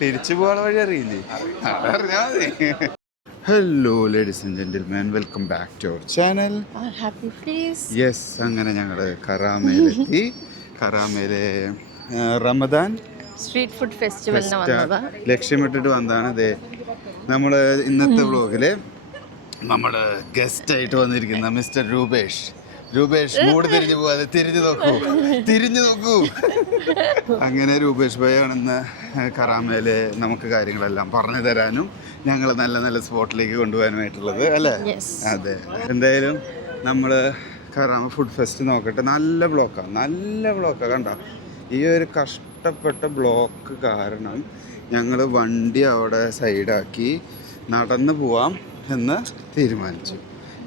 തിരിച്ചു പോകാൻ വഴി അറിയില്ലേ? അതറിഞ്ഞാൽ മതി. Hello ladies and gentleman, welcome back to our channel. Yes, അങ്ങനെ ഞങ്ങൾ കറാമയിലെത്തി. കറാമയിലെ റമദാൻ സ്ട്രീറ്റ് ഫുഡ് ഫെസ്റ്റിവലിന് വന്നതാ. ലക്ഷ്യമിട്ടിട്ട് വന്നതാണ്. ഇതേ നമ്മൾ ഇന്നത്തെ വ്ളോഗില് നമ്മുടെ ഗസ്റ്റ് ആയിട്ട് വന്നിരിക്കുന്ന മിസ്റ്റർ രൂപേഷ്. മൂട് തിരിഞ്ഞു പോവാതെ തിരിഞ്ഞു നോക്കൂ. അങ്ങനെ രൂപേഷ് ഭായ് ആണെന്ന് കറാമയിലെ നമുക്ക് കാര്യങ്ങളെല്ലാം പറഞ്ഞു തരാനും ഞങ്ങൾ നല്ല നല്ല സ്പോട്ടിലേക്ക് കൊണ്ടുപോകാനുമായിട്ടുള്ളത് അല്ലേ? അതെ. എന്തായാലും നമ്മൾ കറാമ ഫുഡ് ഫെസ്റ്റ് നോക്കട്ടെ. നല്ല ബ്ലോക്കാണ് കണ്ട. ഈ ഒരു കഷ്ടപ്പെട്ട ബ്ലോക്ക് കാരണം ഞങ്ങൾ വണ്ടി അവിടെ സൈഡാക്കി നടന്നു പോവാം എന്ന് തീരുമാനിച്ചു.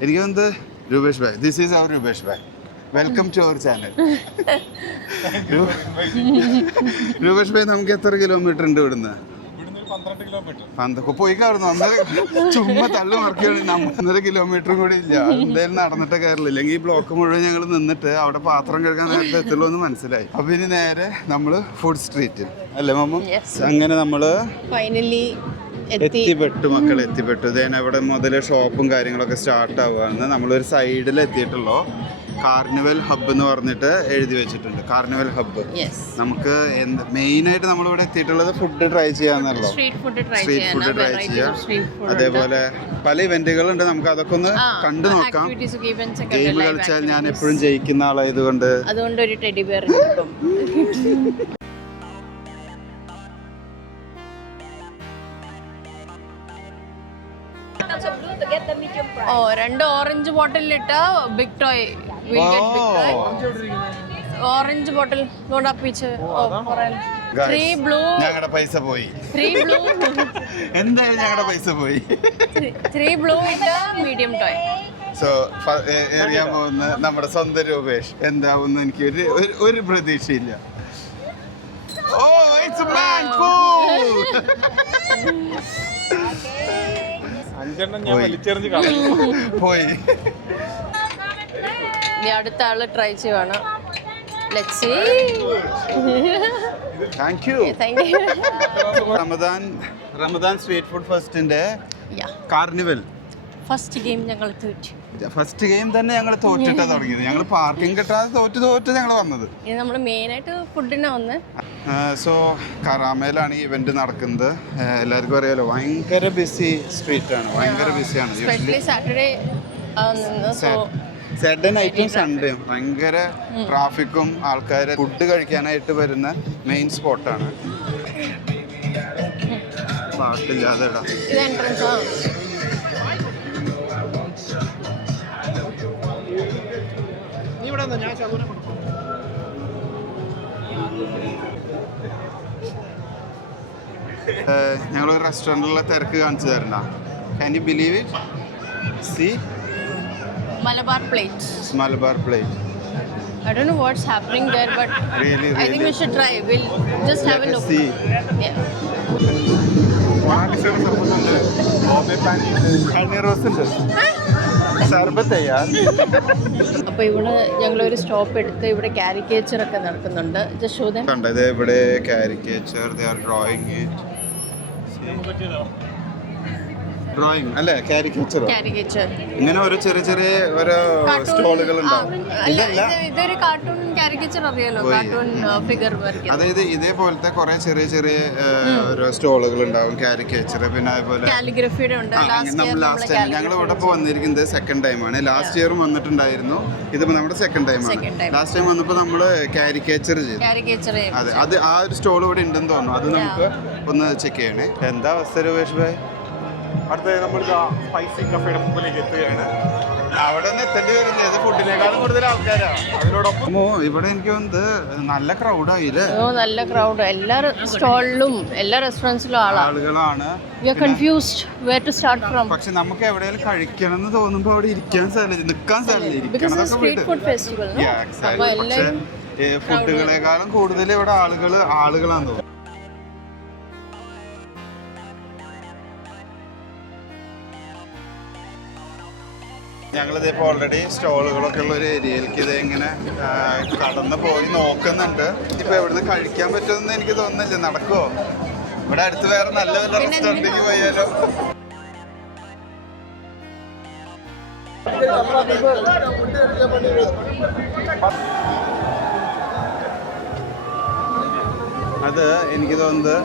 എനിക്ക് വന്നത് Rupesh bhai, this is our Rupesh bhai, welcome to our channel. Rupesh bhai, നമുക്ക് എത്ര കിലോമീറ്റർ ഉണ്ട് ഇവിടുന്ന്? പോയി കാണുന്നു. ചുമ്മാ തള്ളു മറക്കുകയാണ്. 1.5 കിലോമീറ്റർ കൂടി ഇല്ല. എന്തായാലും നടന്നിട്ട് കയറില്ല. ഇല്ലെങ്കിൽ ഈ ബ്ലോക്ക് മുഴുവൻ ഞങ്ങൾ നിന്നിട്ട് അവിടെ പാത്രം കഴുകാൻ നേരത്തെ എത്തുള്ളൂ എന്ന് മനസ്സിലായി. അപ്പൊ ഇനി നേരെ നമ്മള് ഫുഡ് സ്ട്രീറ്റിൽ അല്ലേ മമ്മ? അങ്ങനെ നമ്മള് ഫൈനലി എത്തിപ്പെട്ടു. ഇതേനെ ഇവിടെ മുതൽ ഷോപ്പും കാര്യങ്ങളൊക്കെ സ്റ്റാർട്ട് ആവുകയാണ്. നമ്മളൊരു സൈഡിൽ എത്തിയിട്ടുള്ളൂ. കാർണിവൽ ഹബ്ബ് എന്ന് പറഞ്ഞിട്ട് എഴുതി വെച്ചിട്ടുണ്ട്. Carnival hub. നമുക്ക് മെയിനായിട്ട് നമ്മളിവിടെ എത്തിയിട്ടുള്ളത് ഫുഡ് ട്രൈ ചെയ്യാന്നുള്ളൂ. സ്ട്രീറ്റ് ഫുഡ് ട്രൈ ചെയ്യാം. അതേപോലെ പല ഇവന്റുകളുണ്ട്. നമുക്ക് അതൊക്കെ ഒന്ന് കണ്ടു നോക്കാം. ഗെയിം കളിച്ചാൽ ഞാൻ എപ്പോഴും ജയിക്കുന്ന ആളായതുകൊണ്ട് ഒരു ടെഡി ബിയർ. രണ്ട് ഓറഞ്ച് ബോട്ടിലിട്ട ബിഗ് ടോയ്. ഓറഞ്ച് ബോട്ടിൽ ഞങ്ങളുടെ പൈസ പോയി. 3 ബ്ലൂ ഇട്ട മീഡിയം ടോയ്. സോ എറിയാൻ പോകുന്ന നമ്മുടെ സ്വന്തം രൂപേഷ് എന്താവുന്ന എനിക്ക് ഒരു പ്രതീക്ഷയില്ല. പോയി. അടുത്ത ആള് ട്രൈ ചെയ്യുവാണ്. റമദാൻ സ്ട്രീറ്റ് ഫുഡ് ഫെസ്റ്റിന്റെ കാർണിവൽ ഫസ്റ്റ് ഗെയിം തന്നെ ഞങ്ങൾ തോറ്റിട്ടാ തുടങ്ങിയത്. ഞങ്ങൾ പാർക്കിംഗ് കിട്ടാതെ തോറ്റ് ഞങ്ങൾ വന്നത്. നമ്മൾ മെയിനായിട്ട് ഫുഡിനാ വന്നത്. സോ കറാമയിലാണ് ഈ ഇവന്റ് നടക്കുന്നത്. എല്ലാവർക്കും അറിയാലോ, ഭയങ്കര ബിസി സ്ട്രീറ്റ് ആണ്. ഭയങ്കര ബിസിയാണ്. സാറ്റർഡേ നൈറ്റും സൺഡേയും ഭയങ്കര ട്രാഫിക്കും ആൾക്കാരെ ഫുഡ് കഴിക്കാനായിട്ട് വരുന്ന മെയിൻ സ്പോട്ടാണ്. പാട്ടില്ലാതെ ഇടാം. ഞങ്ങളൊരു റെസ്റ്റോറൻറ്റിലുള്ള തിരക്ക് കാണിച്ചു തരണ്ട. Can you believe it? See? Malabar plate. I don't know what's happening there, but really? I think we should try. We'll just have a look. See. Yeah. അപ്പൊ ഇവിടെ ഞങ്ങളൊരു സ്റ്റോപ്പ് എടുത്ത് ഇവിടെ കാരിക്കേച്ചർ ഒക്കെ നടക്കുന്നുണ്ട്. കണ്ടത് ഇവിടെ caricature, they are drawing it. Drawing അല്ലേ? കാരിക്കേച്ചർ. ഇങ്ങനെ ഓരോ ചെറിയ ഓരോ സ്റ്റോളുകൾ ഉണ്ടാവും. ഇതൊരു കാർട്ടൂൺ കാരിക്കേച്ചർ അറിയാലോ, കാർട്ടൂൺ ഫിഗർ. അതായത് ഇതേപോലത്തെ കുറെ ചെറിയ ഓരോ സ്റ്റോളുകൾ ഉണ്ടാവും. കാരിക്കേച്ചർ, പിന്നെ അതേപോലെ കാലിഗ്രഫിയുടെ ഉണ്ട്. ലാസ്റ്റ് ടൈം ഞങ്ങൾ ഇവിടെ ഇപ്പോൾ വന്നിരിക്കുന്നത് സെക്കൻഡ് ടൈമാണ്. ലാസ്റ്റ് ഇയറും വന്നിട്ടുണ്ടായിരുന്നു. ഇതിപ്പോ നമ്മുടെ സെക്കൻഡ് ടൈമാണ്. ലാസ്റ്റ് ടൈം വന്നപ്പോൾ നമ്മള് കാരിക്കേച്ചർ ചെയ്തു. അതെ, അത് ആ ഒരു സ്റ്റോൾ ഇവിടെ ഉണ്ടെന്ന് തോന്നുന്നു. അത് നമുക്ക് ഒന്ന് ചെക്ക് ചെയ്യണേ. എന്താ അവസ്ഥ രൂപേഷ് ഭായ്? അടുത്ത നമ്മൾ സ്പൈസി കഫേയുടെ മുമ്പിലേക്ക് എത്തുകയാണ്. അവിടെ നിന്ന് എത്തേണ്ടി വരില്ലേ? അത് ഫുഡിനേക്കാളും കൂടുതൽ ആൾക്കാരാണ്. അതിനോടൊപ്പം ഇവിടെ എനിക്ക് വന്നത് നല്ല ക്രൗഡായില്ലേ? നല്ല ക്രൗഡ്. എല്ലാ സ്റ്റോളിലും എല്ലാ റെസ്റ്റോറൻറ്റ്സിലും ആളുകളാണ്. പക്ഷെ നമുക്ക് എവിടെയെങ്കിലും കഴിക്കണം എന്ന് തോന്നുമ്പോ അവിടെ ഇരിക്കാൻ സ്ഥലമില്ല, നിൽക്കാൻ സ്ഥലമില്ല. പക്ഷെ ഫുഡുകളെക്കാളും കൂടുതൽ ഇവിടെ ആളുകളാന്ന് തോന്നുന്നു. ഞങ്ങളിതിപ്പോൾ ഓൾറെഡി സ്റ്റോളുകളൊക്കെ ഉള്ള ഒരു ഏരിയയിലേക്ക് ഇത് ഇങ്ങനെ കടന്ന് പോയി നോക്കുന്നുണ്ട്. ഇപ്പൊ എവിടുന്ന് കഴിക്കാൻ പറ്റുമെന്ന് എനിക്ക് തോന്നുന്നില്ല. നടക്കുമോ? ഇവിടെ അടുത്ത് വേറെ നല്ല വല്ല റെസ്റ്റോറൻറ്റിലേക്ക് പോയാലോ? അത് എനിക്ക് തോന്നുന്നത്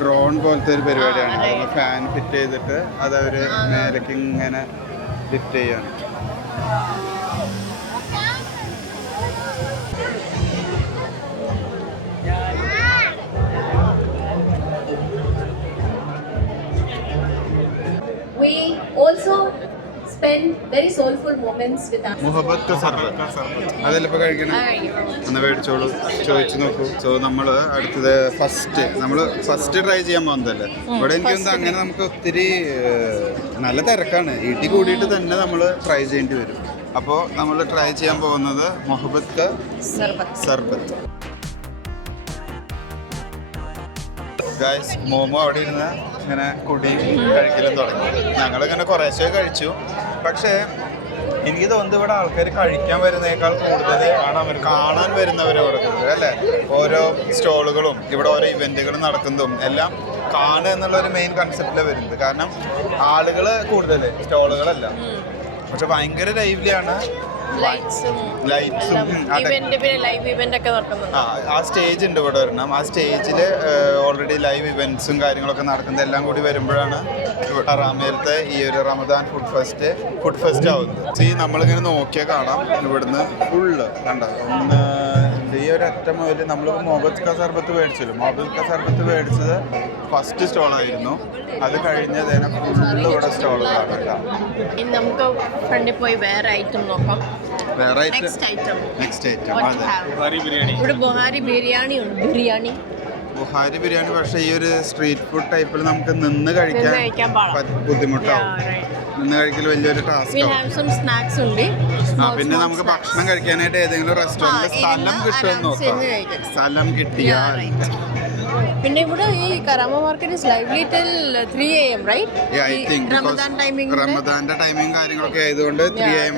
ഡ്രോൺ പോലത്തെ ഒരു പരിപാടിയാണ്. അതിന് ഫാൻ ഫിറ്റ് ചെയ്തിട്ട് അത് അവർ മേലേക്ക് ഇങ്ങനെ ലിഫ്റ്റ് ചെയ്യാണ്. We also spend very soulful moments with our മുഹബത്ത് സർബത്ത് അതിലിപ്പോൾ കഴിക്കണം. ഒന്ന് മേടിച്ചോളൂ, ചോദിച്ചു നോക്കൂ. സോ നമ്മൾ അടുത്തത് ഫസ്റ്റ് ട്രൈ ചെയ്യാൻ പോകുന്നതല്ലേ. ഇവിടെ എനിക്ക് തോന്നുന്നു അങ്ങനെ നമുക്ക് ഒത്തിരി നല്ല തിരക്കാണ്. ഇടി കൂടിയിട്ട് തന്നെ നമ്മൾ ട്രൈ ചെയ്യേണ്ടി വരും. അപ്പോൾ നമ്മൾ ട്രൈ ചെയ്യാൻ പോകുന്നത് മുഹബത്ത് സർബത്ത്. ഗായ്സ്, മോമോ അവിടെ ഇരുന്ന് ഇങ്ങനെ കുടി കഴിക്കലും തുടങ്ങി. ഞങ്ങളിങ്ങനെ കുറേശ്ശേ കഴിച്ചു. പക്ഷേ എനിക്ക് തോന്നുന്നത് ഇവിടെ ആൾക്കാർ കഴിക്കാൻ വരുന്നതിനേക്കാൾ കൂടുതൽ കാണാൻ വരുന്നവരെ കൊടുക്കുന്നത് അല്ലേ. ഓരോ സ്റ്റോളുകളും ഇവിടെ ഓരോ ഇവൻറ്റുകളും നടക്കുന്നതും എല്ലാം കാണുക എന്നുള്ളൊരു മെയിൻ കൺസെപ്റ്റിലാണ് വരുന്നത്. കാരണം ആളുകൾ കൂടുതൽ, സ്റ്റോളുകളല്ല. പക്ഷെ ഭയങ്കര ലൈവ്ലിയാണ്. ലൈറ്റ്സും ലൈവ് ഇവന്റ് ഒക്കെ നടക്കുന്നുണ്ട്. ആ സ്റ്റേജ് ഉണ്ട് ഇവിടെ വരണം. ആ സ്റ്റേജിൽ ഓൾറെഡി ലൈവ് ഇവന്റ്സും കാര്യങ്ങളൊക്കെ നടക്കുന്നത് എല്ലാം കൂടി വരുമ്പോഴാണ് റാമേലത്തെ ഈ ഒരു റമദാൻ ഫുഡ് ഫെസ്റ്റ് ആവുന്നത്. ഈ നമ്മളിങ്ങനെ നോക്കിയാൽ കാണാം ഇവിടുന്ന് ഫുള്ള് കണ്ട ഒന്ന് ഈ ഒരു അറ്റം മുതൽ നമ്മൾ മുഹബത്ത് കാ സർബത്ത് മേടിച്ചല്ലോ. മുഹബത്ത് കാ സർബത്ത് മേടിച്ചത് ഫസ്റ്റ് സ്റ്റോളായിരുന്നു. അത് കഴിഞ്ഞതേനെ ഫുള്ള് ഇവിടെ സ്റ്റോളുകളാണ് കേട്ടോ. ഇനി നമുക്ക് ഫ്രണ്ടിൽ പോയി വേറെ ഐറ്റം നോക്കാം. വേറെ നെക്സ്റ്റ് ഐറ്റം ബിരിയാണി. ഇവിടെ ബുഹാരി ബിരിയാണി ഉണ്ട്. ബുഹാരി ബിരിയാണി പക്ഷേ ഈ ഒരു സ്ട്രീറ്റ് ഫുഡ് ടൈപ്പിൽ നമുക്ക് നിന്ന് കഴിക്കാൻ ബുദ്ധിമുട്ടാവും. നിന്ന് കഴിക്കൽ വലിയൊരു ടാസ്ക് ആവും. പിന്നെ നമുക്ക് ഭക്ഷണം കഴിക്കാനായിട്ട് ഏതെങ്കിലും റെസ്റ്റോറൻറ്റ് സ്ഥലം കിട്ടുമെന്ന് നോക്കാം. സ്ഥലം കിട്ടിയ പിന്നെ ഇവിടെ ഈ Karama market is lively till 3 AM right? റമദാന്റെ ടൈമിംഗ് കാര്യങ്ങളൊക്കെ ആയതുകൊണ്ട് 3 AM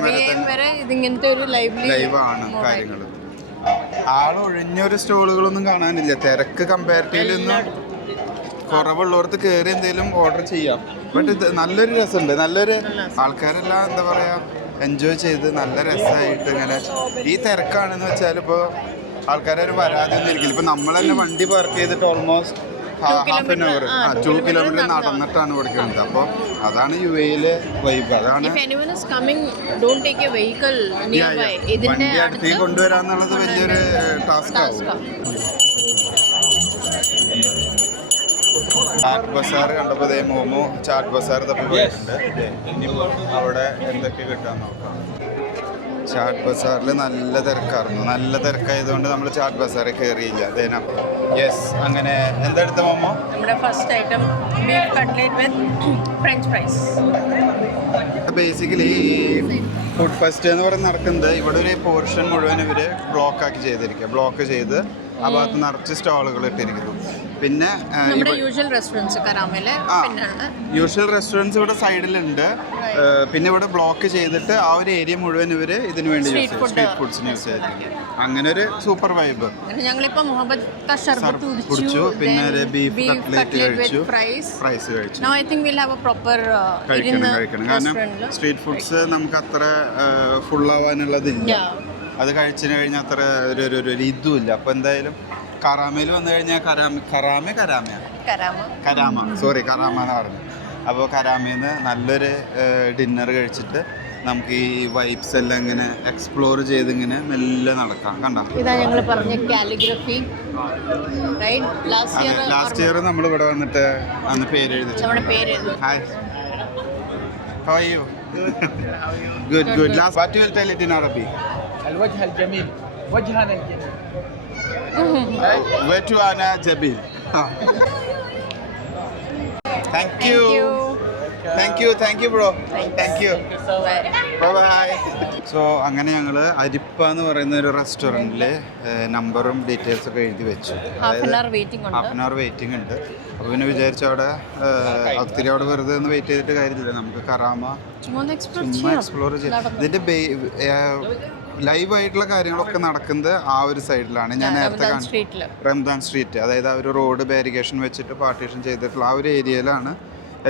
വരെ ഇതിങ്ങനത്തെ ഒരു ലൈവ് ആണ് കാര്യങ്ങൾ. ആളൊഴിഞ്ഞൊരു സ്റ്റോളുകളൊന്നും കാണാനില്ല. തിരക്ക് കമ്പാരിറ്റീവ്ലൊന്നും കുറവുള്ളവർക്ക് കയറി എന്തെങ്കിലും ഓർഡർ ചെയ്യാം. ബട്ട് ഇത് നല്ലൊരു രസമുണ്ട്. നല്ലൊരു ആൾക്കാരെല്ലാം എന്താ പറയുക എൻജോയ് ചെയ്ത് നല്ല രസമായിട്ട് ഇങ്ങനെ. ഈ തിരക്കാണെന്ന് വെച്ചാൽ ഇപ്പോൾ ആൾക്കാരൊരു പരാതി ഒന്നും ഇരിക്കില്ല. ഇപ്പം നമ്മൾ തന്നെ വണ്ടി പാർക്ക് ചെയ്തിട്ട് almost half an hour 2 kilometre നടന്നിട്ടാണ് പഠിക്കുന്നത്. അപ്പോൾ അതാണ് UAE വൈബ്. അതാണ് വണ്ടി അടുത്തേക്ക് കൊണ്ടുവരാന്നുള്ളത് വലിയൊരു ടാസ്ക് ആവും. ചാറ്റ് ബസാർ കണ്ടപ്പോൾ മോമോ ചാറ്റ് ബസാർ തപ്പി പോയിട്ടുണ്ട്. ഇനിയിപ്പോൾ അവിടെ എന്തൊക്കെ കിട്ടാൻ നോക്കാം. ചാറ്റ് ബസാറിൽ നല്ല തിരക്കായിരുന്നു. നല്ല തിരക്കായതുകൊണ്ട് നമ്മൾ ചാറ്റ് ബസാറിൽ കയറിയില്ല. അതേനാ യെസ്. അങ്ങനെ എന്തെടുത്ത മോമോ? നമ്മുടെ ഫസ്റ്റ് ഐറ്റം ബീഫ് കട്ട്ലേറ്റ് വിത്ത് ഫ്രഞ്ച് ഫ്രൈസ്. ബേസിക്കലി ഈ ഫുഡ് ഫെസ്റ്റ് എന്ന് പറയുന്നത് നടക്കുന്നത് ഇവിടെ ഒരു പോർഷൻ മുഴുവൻ ഇവർ ബ്ലോക്ക് ചെയ്ത് ആ ഭാഗത്ത് നിറച്ച് സ്റ്റോളുകൾ ഇട്ടിരിക്കുന്നു. പിന്നെ യൂഷ്വൽ റെസ്റ്റോറൻറ്റ്സ് ഇവിടെ സൈഡിലുണ്ട്. പിന്നെ ഇവിടെ ബ്ലോക്ക് ചെയ്തിട്ട് ആ ഒരു ഏരിയ മുഴുവൻ ഇവർ ഇതിനു വേണ്ടി സ്ട്രീറ്റ് ഫുഡ്സിന് യൂസ് ചെയ്തിരിക്കും. അങ്ങനെ ഒരു സൂപ്പർ വൈബ്. കുടിച്ചു. പിന്നെ ഒരു ബീഫ് കട്ട്ലേറ്റ് കഴിച്ചു. ഫ്രൈസ് കഴിച്ചു. കഴിക്കണം. കാരണം സ്ട്രീറ്റ് ഫുഡ്സ് നമുക്ക് അത്ര ഫുള്ളാവാനുള്ളതില്ല. അത് കഴിച്ചതിന് കഴിഞ്ഞാൽ അത്ര ഒരു ഇതുമില്ല. അപ്പോൾ എന്തായാലും കറാമയിൽ വന്നു കഴിഞ്ഞാൽ കറാമ എന്ന് പറഞ്ഞു. അപ്പോൾ കരാമയിൽ നല്ലൊരു ഡിന്നർ കഴിച്ചിട്ട് നമുക്ക് ഈ വൈബ്സ് എല്ലാം ഇങ്ങനെ എക്സ്പ്ലോർ ചെയ്ത് ഇങ്ങനെ മെല്ലെ നടക്കാം. കണ്ടോ, ഇതാ ഞങ്ങൾ പറഞ്ഞ കാലിഗ്രഫി. ലാസ്റ്റ് ഇയർ നമ്മൾ ഇവിടെ വന്നിട്ട് അന്ന് പേര് എഴുതി. Hi, how are you? Good. Last, what you will tell it in Arabic? الوجه الجميل وجهنا الجميل. وجهنا جميل. Thank you bro. Thank you. Bye. So അങ്ങനെ ഞങ്ങൾ അരിപ്പ എന്ന് പറയുന്ന ഒരു റെസ്റ്റോറൻറ്റിൽ നമ്പറും ഡീറ്റെയിൽസ് ഒക്കെ എഴുതി വെച്ചു. ഹാഫ് ആൻ അവർ വെയിറ്റിംഗ് ഉണ്ട്. അപ്പോൾ പിന്നെ വിചാരിച്ചു അവിടെ ഒത്തിരി അവിടെ വെറുതെ ഒന്ന് വെയിറ്റ് ചെയ്തിട്ട് കാര്യമില്ല. നമുക്ക് കറാമ ചുമ്മാ എക്സ്പ്ലോർ ചെയ്യാം. ഇതിൻ്റെ ലൈവായിട്ടുള്ള കാര്യങ്ങളൊക്കെ നടക്കുന്നത് ആ ഒരു സൈഡിലാണ്. ഞാൻ നേരത്തെ റംദാൻ സ്ട്രീറ്റ്, അതായത് ആ ഒരു റോഡ് ബാരിക്കേഷൻ വെച്ചിട്ട് പാർട്ടീഷൻ ചെയ്തിട്ടുള്ള ആ ഒരു ഏരിയയിലാണ്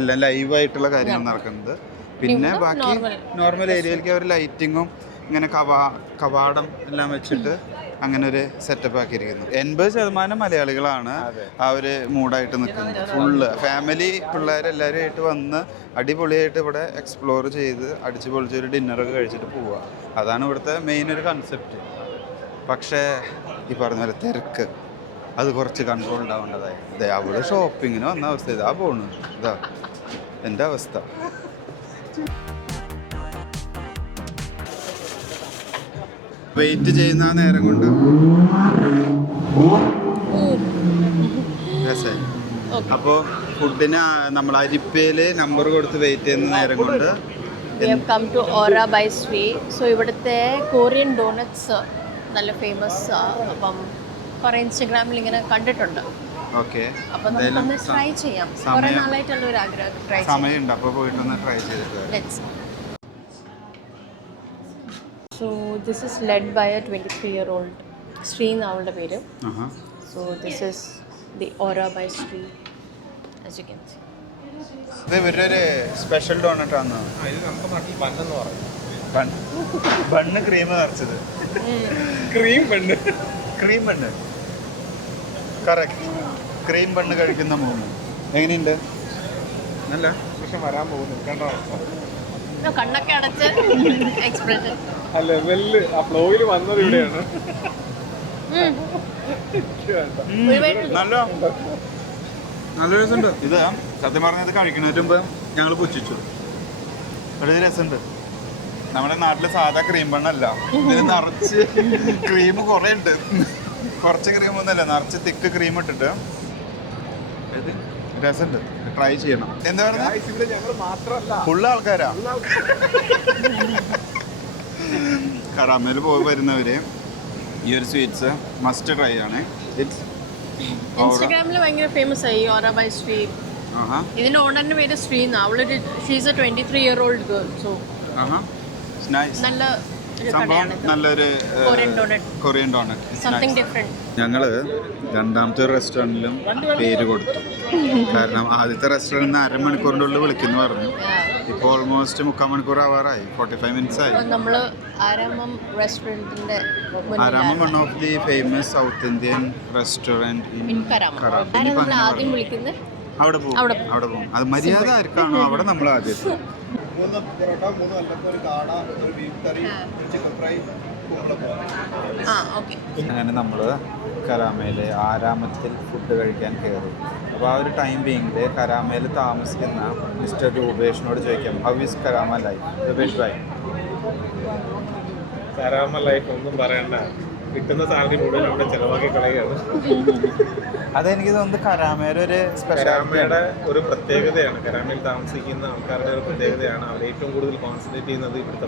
എല്ലാം ലൈവായിട്ടുള്ള കാര്യങ്ങൾ നടക്കുന്നത്. പിന്നെ ബാക്കി നോർമൽ ഏരിയയിലേക്ക് അവർ ലൈറ്റിങ്ങും ഇങ്ങനെ കവാടം എല്ലാം വെച്ചിട്ട് അങ്ങനെ ഒരു സെറ്റപ്പ് ആക്കിയിരിക്കുന്നു. 80% മലയാളികളാണ് ആ ഒരു മൂഡായിട്ട് നിൽക്കുന്നത്. ഫുള്ള് ഫാമിലി പിള്ളേരെല്ലാവരും ആയിട്ട് വന്ന് അടിപൊളിയായിട്ട് ഇവിടെ എക്സ്പ്ലോർ ചെയ്ത് അടിച്ച് പൊളിച്ച് ഒരു ഡിന്നറൊക്കെ കഴിച്ചിട്ട് പോവുക. അതാണ് ഇവിടുത്തെ മെയിൻ ഒരു കൺസെപ്റ്റ്. പക്ഷേ ഈ പറഞ്ഞ പോലെ തിരക്ക് അത് കുറച്ച് കൺട്രോൾ ഉണ്ടാവേണ്ടതായി. ഇതേ അവിടെ ഷോപ്പിങ്ങിന് വന്ന അവസ്ഥ ഇതാ പോണു. ഇതാ എൻ്റെ അവസ്ഥ. വെയിറ്റ് ചെയ്യുന്ന ആ നേരം കൊണ്ട് രസമായി. അപ്പോൾ ഫുഡിന് നമ്മൾ അരിപ്പയിൽ നമ്പർ കൊടുത്ത് വെയിറ്റ് ചെയ്യുന്ന നേരം കൊണ്ട് We have come to Aura by Sri. So ഇവിടുത്തെ കൊറിയൻ ഡോണറ്റ്സ് നല്ല ഫേമസ്. അപ്പം കുറേ ഇൻസ്റ്റഗ്രാമിൽ ഇങ്ങനെ കണ്ടിട്ടുണ്ട്. ഓക്കെ, അപ്പം നമുക്കൊന്ന് ട്രൈ ചെയ്യാം. കുറേ നാളായിട്ടുള്ള ഒരു ആഗ്രഹം ട്രൈ ചെയ്യാം. സമയമുണ്ട്, അപ്പോൾ പോയിട്ടൊന്ന് ട്രൈ ചെയ്തിട്ട്. Let's. So this is led by a 23-year-old Sri എന്നാളുടെ പേര്. So this is the Aura by Sri, as you can see. ഇത് ഇവരൊരു സ്പെഷ്യൽ ഡോണറ്റ് ആണ്. ബണ്ണ് ക്രീം നിറച്ചത്. Cream bun correct. Cream bun കഴിക്കുന്ന മൂന്ന് എങ്ങനെയുണ്ട്? നല്ല പക്ഷെ വരാൻ പോകുന്നു കണ്ടോ? കണ്ണൊക്കെ അടച്ച് എക്സ്പ്രഷൻ ആ ലെവലില് ആ ഫ്ലോയിൽ വന്നത് ഇവിടെയാണ്. നല്ല നല്ല രസമുണ്ട്. ഇത് സത്യം പറഞ്ഞത് കഴിക്കുന്നതിന് മുമ്പ് ഞങ്ങൾ പുച്ഛിച്ചു. ഒരു രസമുണ്ട്. നമ്മുടെ നാട്ടിലെ സാധാ ക്രീം ബണ്ണല്ല, ഇതിന് നിറച്ച് ക്രീം കുറേ ഉണ്ട്. കുറച്ച് ക്രീം ഒന്നുമല്ല, നിറച്ച് തിക്ക് ക്രീം ഇട്ടിട്ട് രസമുണ്ട്. ട്രൈ ചെയ്യണം. എന്താ പറയുക, ഞങ്ങൾ മാത്രമല്ല ഫുള്ള് ആൾക്കാരാ. കറാമേൽ പോയി വരുന്നവര് ഈ ഒരു സ്വീറ്റ്സ് മസ്റ്റ് ട്രൈ ആണ്. ഇൻസ്റ്റഗ്രാമിൽ ഭയങ്കര ഫേമസ് ആയി ഓറ ബൈ ശ്രീ. ഇതിന്റെ ഓണറിന്റെ പേര് ശ്രീ. അവളൊരു she's A 23-year-old girl. So നല്ല സംഭവം നല്ലൊരു കൊറിയൻ ഡോണറ്റ്. Something different. ഞങ്ങള് രണ്ടാമത്തെ റെസ്റ്റോറൻറ്റിലും പേര് കൊടുത്തു. കാരണം ആദ്യത്തെ റെസ്റ്റോറൻറ്റിൽ അരമണിക്കൂറിൻ്റെ ഉള്ളിൽ വിളിക്കുന്നു പറഞ്ഞു. ഇപ്പോൾ ഓൾമോസ്റ്റ് 3/4 മണിക്കൂർ ആവാറായി. 45 minutes ആയി. നമ്മള് ആരാമം റെസ്റ്റോറന്റിന്റെ Aramam one of the famous South Indian restaurant in Karama. ആദ്യം വിളിക്കുന്നത് അവിടെ പോകും. അത് മര്യാദ ആർക്കാണോ അവിടെ നമ്മൾ ആദ്യം. 3 പൊറോട്ട, 3 അല്ലത്തെ ഒരു കാട, ഒരു ബീഫ് കറി, ചിക്കൻ ഫ്രൈ, അങ്ങനെ നമ്മൾ കരാമയിൽ ആരാമത്തിൽ ഫുഡ് കഴിക്കാൻ കയറി. അപ്പോൾ ആ ഒരു ടൈം ബീങ്ങിൽ കരാമയിൽ താമസിക്കുന്ന മിസ്റ്റർ രൂപേഷിനോട് ചോദിക്കാം, how is Karama life? Rupesh bhai, Karama life ഒന്നും പറയണ്ട. കിട്ടുന്ന സാലറി മുഴുവൻ അവിടെ ചെലവാക്കി കളയുകയാണ്. അതെനിക്ക് തോന്നുന്നത് കരാമയുടെ ഒരു കരാമയുടെ ഒരു പ്രത്യേകതയാണ്. കരാമയിൽ താമസിക്കുന്ന ആൾക്കാരുടെ ഒരു പ്രത്യേകതയാണ്. അവർ ഏറ്റവും കൂടുതൽ കോൺസെൻട്രേറ്റ് ചെയ്യുന്നത് ഇവിടുത്തെ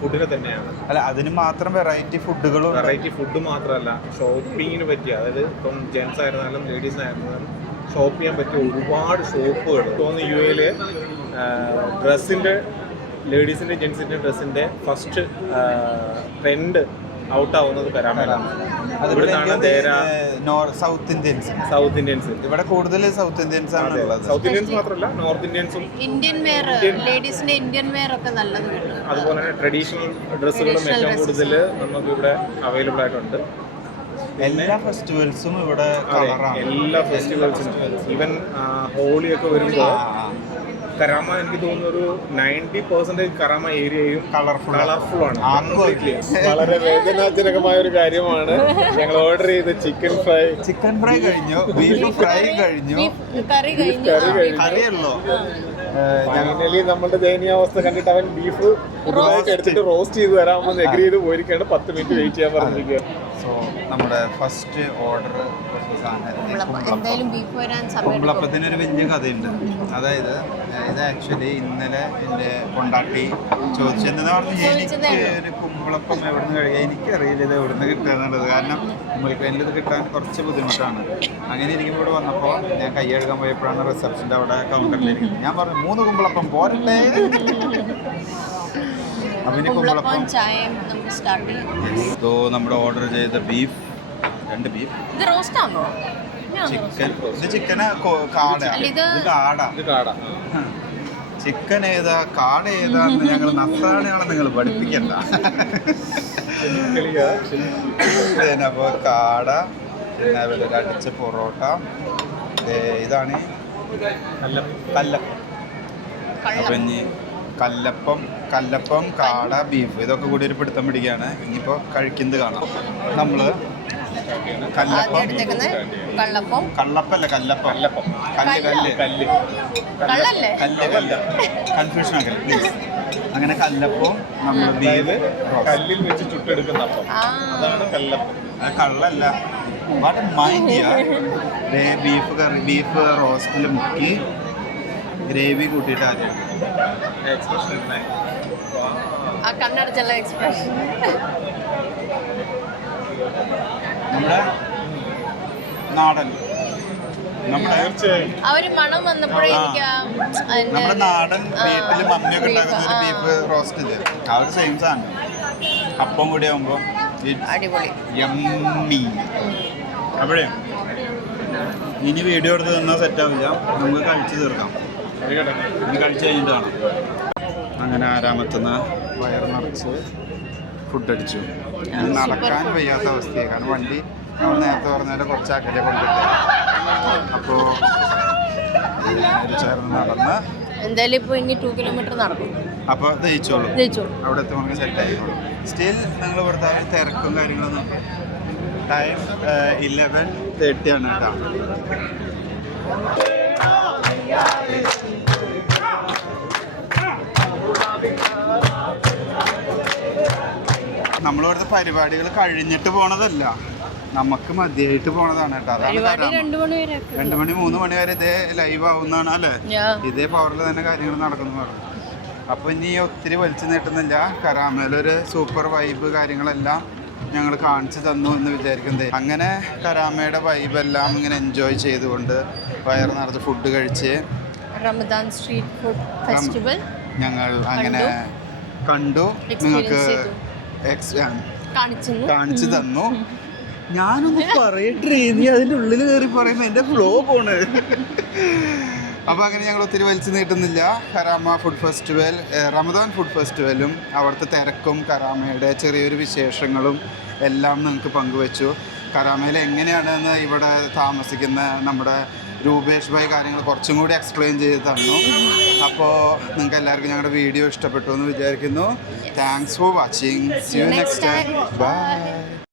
ഫുഡിനെ തന്നെയാണ്. അല്ല, അതിന് മാത്രം വെറൈറ്റി ഫുഡ് മാത്രമല്ല, ഷോപ്പിങ്ങിന് പറ്റിയ, അതായത് ഇപ്പം ജെൻസ് ആയിരുന്നാലും ലേഡീസ് ആയിരുന്നാലും ഷോപ്പ് ചെയ്യാൻ പറ്റിയ ഒരുപാട് ഷോപ്പുകൾ. തോന്നുന്നു UAയിൽ ഡ്രസ്സിൻ്റെ, ലേഡീസിൻ്റെ ജെൻസിൻ്റെ ഡ്രസ്സിൻ്റെ ഫസ്റ്റ് ട്രെൻഡ് ഔട്ടാവുന്നത് കരാമയിലാണ്. സൗത്ത് ഇന്ത്യൻസ് ഇവിടെ കൂടുതൽ സൗത്ത് ഇന്ത്യൻസ് ആണ് ഉള്ളത്. സൗത്ത് ഇന്ത്യൻസ് മാത്രമല്ല, നോർത്ത് ഇന്ത്യൻസും ഇന്ത്യൻ വെയർ, ലേഡീസിന്റെ ഇന്ത്യൻ വെയർ ഒക്കെ നല്ലത് കിട്ടും. അതുപോലെ തന്നെ ട്രഡീഷണൽ ഡ്രസ്സുകളും ഏറ്റവും കൂടുതൽ നമുക്ക് ഇവിടെ അവൈലബിൾ ആയിട്ടുണ്ട്. എല്ലാ ഫെസ്റ്റിവൽസും ഇവിടെ എല്ലാ ഫെസ്റ്റിവൽസും ഈവൻ ഹോളിയൊക്കെ വരുമ്പോൾ കരാമ, എനിക്ക് തോന്നുന്നു ഒരു 90% കരാമ ഏരിയയും കളർഫുൾ ആണ്. വളരെ വേദനാജനകമായ ഒരു കാര്യമാണ്. ഞങ്ങൾ ഓർഡർ ചെയ്ത ചിക്കൻ ഫ്രൈ കഴിഞ്ഞു, ബീഫ് ഫ്രൈ കഴിഞ്ഞു, കറി കറിയല്ലോ. ഫൈനലി നമ്മുടെ ദയനീയാവസ്ഥ കണ്ടിട്ട് അവൻ ബീഫ് പുതുതായിട്ട് എടുത്തിട്ട് റോസ്റ്റ് ചെയ്ത് തരാമെന്ന് എഗ്രി ചെയ്ത് പോയിരിക്കുകയാണ്. 10 മിനിറ്റ് വെയിറ്റ് ചെയ്യാൻ പറഞ്ഞിരിക്കുക. സോ നമ്മുടെ ഫസ്റ്റ് ഓർഡർ കുമ്പളപ്പത്തിനൊരു വലിയ കഥയുണ്ട്. അതായത് ഇത് ആക്ച്വലി ഇന്നലെ എൻ്റെ കൊണ്ടാട്ടി ചോദിച്ചെന്താ പറഞ്ഞു, എനിക്ക് ഒരു കുമ്പളപ്പം എവിടെ നിന്ന് കഴിയുക, എനിക്കറിയില്ല ഇത് എവിടെ നിന്ന് കിട്ടുക എന്നുള്ളത്. കാരണം മുമ്പ് ഇത് കിട്ടാൻ കുറച്ച് ബുദ്ധിമുട്ടാണ്. അങ്ങനെ ഇരിക്കുമ്പോൾ ഇവിടെ വന്നപ്പോൾ ഞാൻ കൈ കഴുകാൻ പോയപ്പോഴാണ് റിസപ്ഷൻ്റെ അവിടെ കൗണ്ടറിലിരിക്കുന്നത്. ഞാൻ പറഞ്ഞു 3 കുമ്പളപ്പം പോരട്ടെ. അപ്പം ഇനി കുമ്പളപ്പം കുമ്പളപ്പം ചായയും നമുക്ക് സ്റ്റാർട്ട് ചെയ്യാം. ഇതോ നമ്മുടെ ഓർഡർ ചെയ്ത ബീഫ്, 2 ബീഫ്, ഇത് റോസ്റ്റ് ആണോ? ചിക്കൻ. ഇത് ചിക്കന് കാട, ഇത് കാട. ഇത് കാട. ചിക്കൻ ഏതാ കാട ഏതാന്ന് ഞങ്ങൾ നസാണെയാണെന്ന് നിങ്ങൾ പഠിപ്പിക്കണ്ട. അപ്പോൾ കാട, പിന്നെ അതുപോലെ ഒരു അടിച്ച പൊറോട്ട, ഇതാണ് കല്ലപ്പം. അപ്പം ഇനി കല്ലപ്പം കാട ബീഫ് ഇതൊക്കെ കൂടി ഒരു പിടുത്തം പിടിക്കുകയാണ്. ഇനിയിപ്പോൾ കഴിക്കുന്നത് കാണാം. നമ്മൾ കല്ലപ്പം, കള്ളപ്പം, കള്ളപ്പല്ല കല്ലപ്പം, കള്ളല്ലേ? Confusion ആക്കല്ലേ please. അങ്ങനെ കല്ലപ്പവും നമ്മൾ ബീഫ് കല്ലിൽ വെച്ച് ചുട്ടെടുക്കുന്ന അപ്പം, അതാണ് കല്ലപ്പം. അത് കള്ളല്ല. ബട്ട് മൈൻഡ് ചെയ്യാ ബീഫ് കറി, ബീഫ് റോസ്റ്റിൽ മുക്കി ഗ്രേവി കൂട്ടിയിട്ട് ആദ്യം എക്സ്പ്രഷൻ ആ കണ്ണടച്ചുള്ള എക്സ്പ്രഷൻ. നമ്മുടെ നാടൻ, നമ്മുടെ തീർച്ചയായും ആ ഒരു മണം വന്നപ്പോഴേ എനിക്ക് നമ്മുടെ നാടൻ വീട്ടിൽ മമ്മിയൊക്കെ ഉണ്ടാക്കുന്ന ഒരു ബീഫ് റോസ്റ്റ് ഇല്ലേ, ആ ഒരു സെയിം സാധനം അപ്പം കൂടി ആകുമ്പോൾ അടിപൊളി. യമ്മി. അപ്പോഴേ ഇനി വീഡിയോ എടുത്ത് തന്നാൽ സെറ്റാവില്ല, നമുക്ക് കഴിച്ച് തീർക്കാം. ഇനി കഴിച്ച് കഴിഞ്ഞിട്ട് കാണാം. അങ്ങനെ ആരാമത്തുനിന്ന് വയർ നിറച്ച് ഫുഡ് അടിച്ചു. ഇനി നടക്കാൻ വയ്യാത്ത അവസ്ഥയായി, കാരണം വണ്ടി നമ്മൾ നേരത്തെ പറഞ്ഞാൽ കുറച്ച് അകലെ കൊണ്ടിട്ട്. അപ്പോൾ ചേർന്ന് നടന്ന് എന്തായാലും ഇപ്പോൾ ഇനി 2 കിലോമീറ്റർ നടക്കും. അപ്പോൾ ദഹിച്ചോളൂ, ജയിച്ചോളൂ. അവിടെ എത്തുമ്പോൾ സെറ്റ് ആയിക്കോളൂ. സ്റ്റിൽ നിങ്ങൾ ഇവിടുത്തെ തിരക്കും കാര്യങ്ങളൊന്നും. ടൈം 11:30 ആണ് കേട്ടോ. നമ്മളിവിടുത്തെ പരിപാടികൾ കഴിഞ്ഞിട്ട് പോണതല്ല, നമുക്ക് മതിയായിട്ട് പോണതാണ് കേട്ടോ. പരിപാടി അതാണ് 2 മണി വരെ 2 മണി 3 മണി വരെ ഇതേ ലൈവ് ആവുന്നതാണ് അല്ലേ, ഇതേ പവറിൽ തന്നെ കാര്യങ്ങൾ നടക്കുന്നു പറഞ്ഞു. അപ്പോൾ ഇനി ഒത്തിരി വലിച്ചു നീട്ടുന്നില്ല. കരാമയിലൊരു സൂപ്പർ വൈബ് കാര്യങ്ങളെല്ലാം ഞങ്ങൾ കാണിച്ചു തന്നു എന്ന് വിചാരിക്കുന്നത്. അങ്ങനെ കരാമയുടെ വൈബെല്ലാം ഇങ്ങനെ എൻജോയ് ചെയ്തുകൊണ്ട് വയറ് നിറച്ച് ഫുഡ് കഴിച്ച് റമദാൻ സ്ട്രീറ്റ് ഫുഡ് ഫെസ്റ്റിവൽ ഞങ്ങൾ അങ്ങനെ കണ്ടു, നിങ്ങൾക്ക് കാണിച്ചു തന്നു. ഞാനൊന്ന് പറയട്ടെ, നീ അതിൻ്റെ ഉള്ളിൽ കയറി പറയുമ്പോൾ എൻ്റെ ഫ്ലോ പോണ്. അപ്പോൾ അങ്ങനെ ഞങ്ങൾ ഒത്തിരി വലിച്ചു നീട്ടുന്നില്ല. Karama food festival, Ramadan food ഫെസ്റ്റിവലും അവിടുത്തെ തിരക്കും കരാമയുടെ ചെറിയൊരു വിശേഷങ്ങളും എല്ലാം നിങ്ങൾക്ക് പങ്കുവെച്ചു. കരാമയിൽ എങ്ങനെയാണെന്ന് ഇവിടെ താമസിക്കുന്ന നമ്മുടെ രൂപേഷ് ഭായ് കാര്യങ്ങൾ കുറച്ചും കൂടി എക്സ്പ്ലെയിൻ ചെയ്ത് തന്നു. അപ്പോൾ നിങ്ങൾക്ക് എല്ലാവർക്കും ഞങ്ങളുടെ വീഡിയോ ഇഷ്ടപ്പെട്ടു എന്ന് വിചാരിക്കുന്നു. Thanks for watching. See you next time. By.